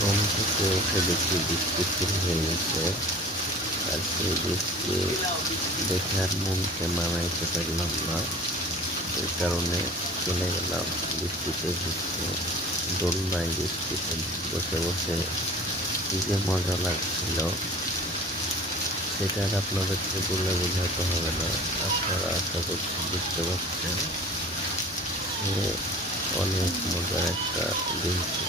ঘুম থেকে উঠে দেখি বৃষ্টি শুরু হয়ে গেছে। আর সেই বৃষ্টি দেখে আর মনকে মানাইতে পারলাম না। এই কারণে চলে গেলাম বৃষ্টিতে ভিজতে। দোলনায় বৃষ্টিতে বসে বসে কি যে মজা লাগছিল, সেটা আর আপনাদেরকে বলে বোঝাতে হবে না। আপনারা আশা করছি বুঝতে পারছেন। সে অনেক মজার একটা দিন ছিল।